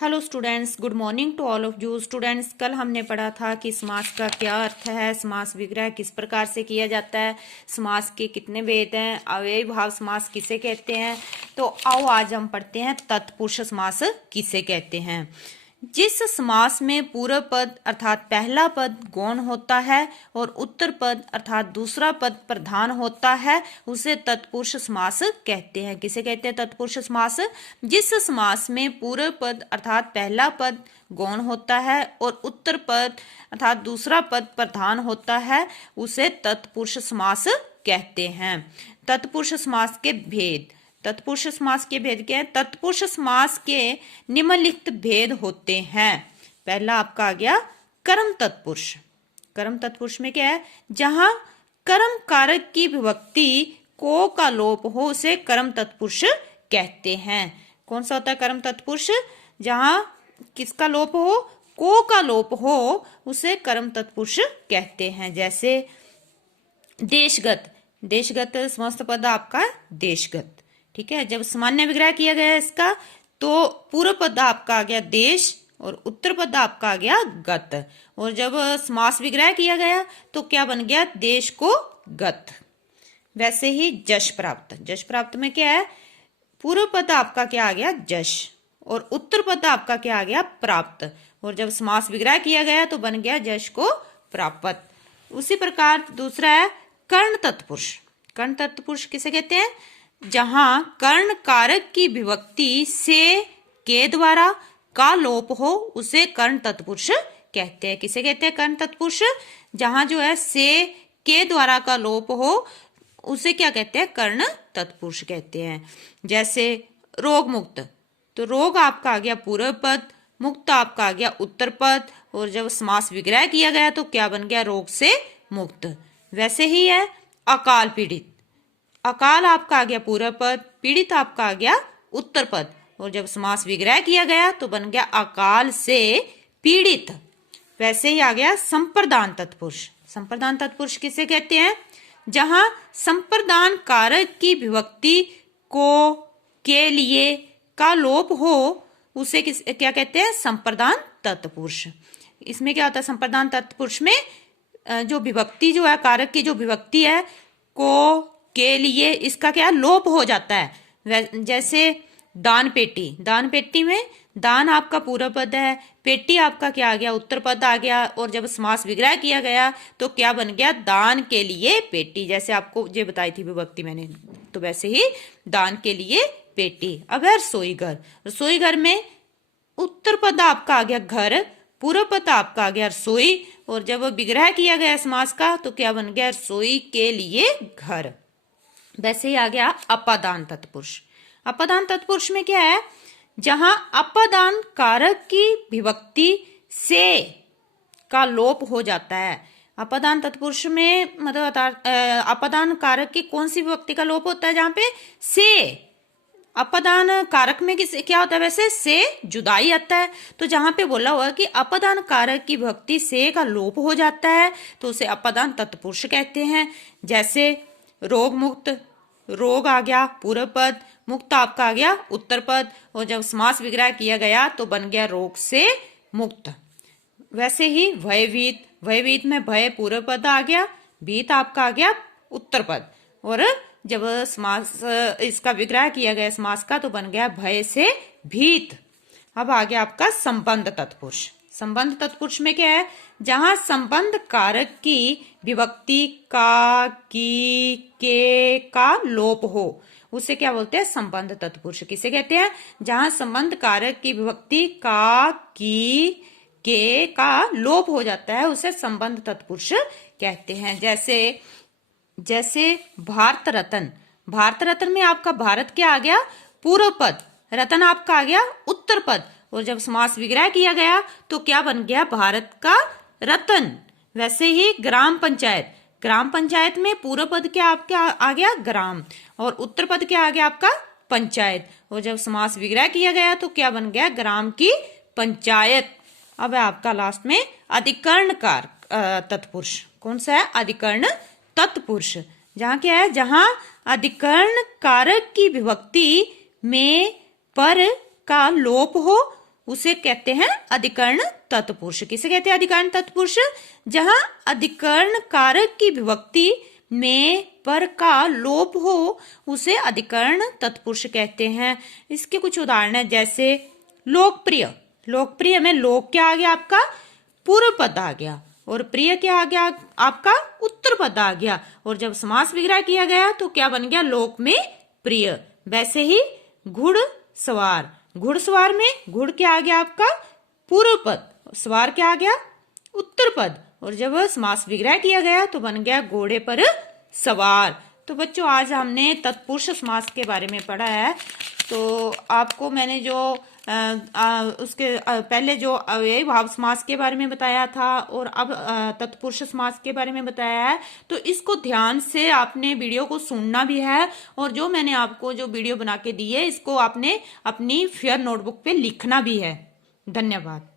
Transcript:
Hello students, good morning to all of you students. कल हमने पढ़ा था कि समास का क्या अर्थ है, समास विग्रह किस प्रकार से किया जाता है, समास के कितने भेद हैं, अव्ययी भाव समास किसे कहते हैं। तो आओ आज हम पढ़ते हैं तत्पुरुष समास किसे कहते हैं। जिस समास में पूर्व पद अर्थात पहला पद गौण होता है और उत्तर पद अर्थात दूसरा पद प्रधान होता है उसे तत्पुरुष समास कहते हैं। किसे कहते हैं तत्पुरुष समास? जिस समास में पूर्व पद अर्थात पहला पद गौण होता है और उत्तर पद अर्थात दूसरा पद प्रधान होता है उसे तत्पुरुष समास कहते हैं। तत्पुरुष समास के भेद। तत्पुरुष समास के भेद क्या है? तत्पुरुष समास के निम्नलिखित भेद होते हैं। पहला आपका आ गया कर्म तत्पुरुष। कर्म तत्पुरुष में क्या है? जहां कर्म कारक की विभक्ति को का लोप हो उसे कर्म तत्पुरुष कहते हैं। कौन सा होता है कर्म तत्पुरुष? जहां किसका लोप हो? को का लोप हो उसे कर्म तत्पुरुष कहते हैं। जैसे देशगत। देशगत समस्त पद आपका देशगत, ठीक है। जब सामान्य विग्रह किया गया इसका तो पूर्व पद आपका आ गया देश और उत्तर पद आपका आ गया गत। और जब समास विग्रह किया गया तो क्या बन गया? देश को गत। वैसे ही जश प्राप्त। जश प्राप्त में क्या है? पूर्व पद आपका क्या आ गया? जश और उत्तर पद आपका क्या आ गया? प्राप्त। और जब समास विग्रह किया गया तो बन गया जश को प्राप्त। उसी प्रकार दूसरा है कर्ण तत्पुरुष। कर्ण तत्पुरुष किसे कहते हैं? जहां कर्ण कारक की विभक्ति से के द्वारा का लोप हो उसे कर्ण तत्पुरुष कहते हैं। किसे कहते हैं कर्ण तत्पुरुष? जहां जो है से के द्वारा का लोप हो उसे क्या कहते हैं? कर्ण तत्पुरुष कहते हैं। जैसे रोग मुक्त, तो रोग आपका आ गया पूर्व पद, मुक्त आपका आ गया उत्तर पद और जब समास विग्रह किया गया तो क्या बन गया? रोग से मुक्त। वैसे ही है अकाल पीड़ित। अकाल आपका आ गया पूर्व पद, पीड़ित आपका आ गया उत्तर पद और जब समास विग्रह किया गया तो बन गया अकाल से पीड़ित। वैसे ही आ गया संप्रदान तत्पुरुष। संप्रदान तत्पुरुष किसे कहते हैं? जहां संप्रदान कारक की विभक्ति को के लिए का लोप हो उसे क्या कहते हैं? संप्रदान तत्पुरुष। इसमें क्या होता है? संप्रदान तत्पुरुष में जो विभक्ति जो है कारक की जो विभक्ति है को के लिए इसका क्या लोप हो जाता है। जैसे दान पेटी। दान पेटी में दान आपका पूर्व पद है, पेटी आपका क्या आ गया? उत्तर पद आ गया और जब समास विग्रह किया गया तो क्या बन गया? दान के लिए पेटी। जैसे आपको ये बताई थी विभक्ति मैंने, तो वैसे ही दान के लिए पेटी। अब है रसोई घर। रसोई घर में उत्तर पद आपका आ गया घर, पूर्व पद आपका आ गया रसोई और जब विग्रह किया गया समास का तो क्या बन गया? रसोई के लिए घर। वैसे ही आ गया अपादान तत्पुरुष। अपादान तत्पुरुष में क्या है? जहां अपादान कारक की विभक्ति से का लोप हो जाता है। अपादान तत्पुरुष में मतलब अपादान कारक की कौन सी विभक्ति का लोप होता है? जहां पे से। अपादान कारक में क्या होता है? वैसे से जुदाई आता है। तो जहां पे बोला हुआ कि अपादान कारक की विभक्ति से का लोप हो जाता है तो उसे अपादान तत्पुरुष कहते हैं। जैसे रोग मुक्त। रोग आ गया पूर्व पद, मुक्त आपका आ गया उत्तर पद और जब समास विग्रह किया गया तो बन गया रोग से मुक्त। वैसे ही भयभीत। भयभीत में भय पूर्व पद आ गया, भीत आपका आ गया उत्तर पद और जब समास इसका विग्रह किया गया समास का तो बन गया भय से भीत। अब आ गया आपका संबंध तत्पुरुष। संबंध तत्पुरुष में क्या है? जहां संबंध कारक की विभक्ति का, की, के का लोप हो उसे क्या बोलते हैं? संबंध तत्पुरुष। किसे कहते हैं? जहां संबंध कारक की विभक्ति का, की, के का लोप हो जाता है उसे संबंध तत्पुरुष कहते हैं। जैसे भारत रत्न। भारत रत्न में आपका भारत क्या आ गया? पूर्व पद, रत्न आपका आ गया उत्तर पद और जब समास विग्रह किया गया तो क्या बन गया? भारत का रत्न। वैसे ही ग्राम पंचायत। ग्राम पंचायत में पूर्व पद क्या आपका आ गया? ग्राम और उत्तर पद क्या आ गया? आपका पंचायत और जब समास विग्रह किया गया तो क्या बन गया? ग्राम की पंचायत। अब है आपका लास्ट में अधिकरण कार तत्पुरुष। कौन सा है? अधिकरण तत्पुरुष। जहां क्या है? जहां अधिकरण कारक की विभक्ति में पर का लोप हो उसे कहते हैं अधिकरण तत्पुरुष। किसे कहते हैं अधिकरण तत्पुरुष? जहां अधिकरण कारक की विभक्ति में पर का लोप हो उसे अधिकरण तत्पुरुष कहते हैं। इसके कुछ उदाहरण है, जैसे लोकप्रिय। लोकप्रिय में लोक क्या आ गया आपका? पूर्व पद आ गया, और प्रिय क्या आ गया आपका? उत्तर पद आ गया। और जब समास विग्रह किया गया तो क्या बन गया? लोक में प्रिय। वैसे ही घुड़सवार। घुड़सवार में घुड़ क्या आ गया आपका? पूर्व पद। सवार क्या आ गया? उत्तर पद। और जब समास विग्रह किया गया तो बन गया घोड़े पर सवार। तो बच्चों आज हमने तत्पुरुष समास के बारे में पढ़ा है। तो आपको मैंने जो उसके पहले जो अव्ययी भाव समास के बारे में बताया था और अब तत्पुरुष समास के बारे में बताया है, तो इसको ध्यान से आपने वीडियो को सुनना भी है, और जो मैंने आपको जो वीडियो बना के दी है इसको आपने अपनी फेयर नोटबुक पे लिखना भी है। धन्यवाद।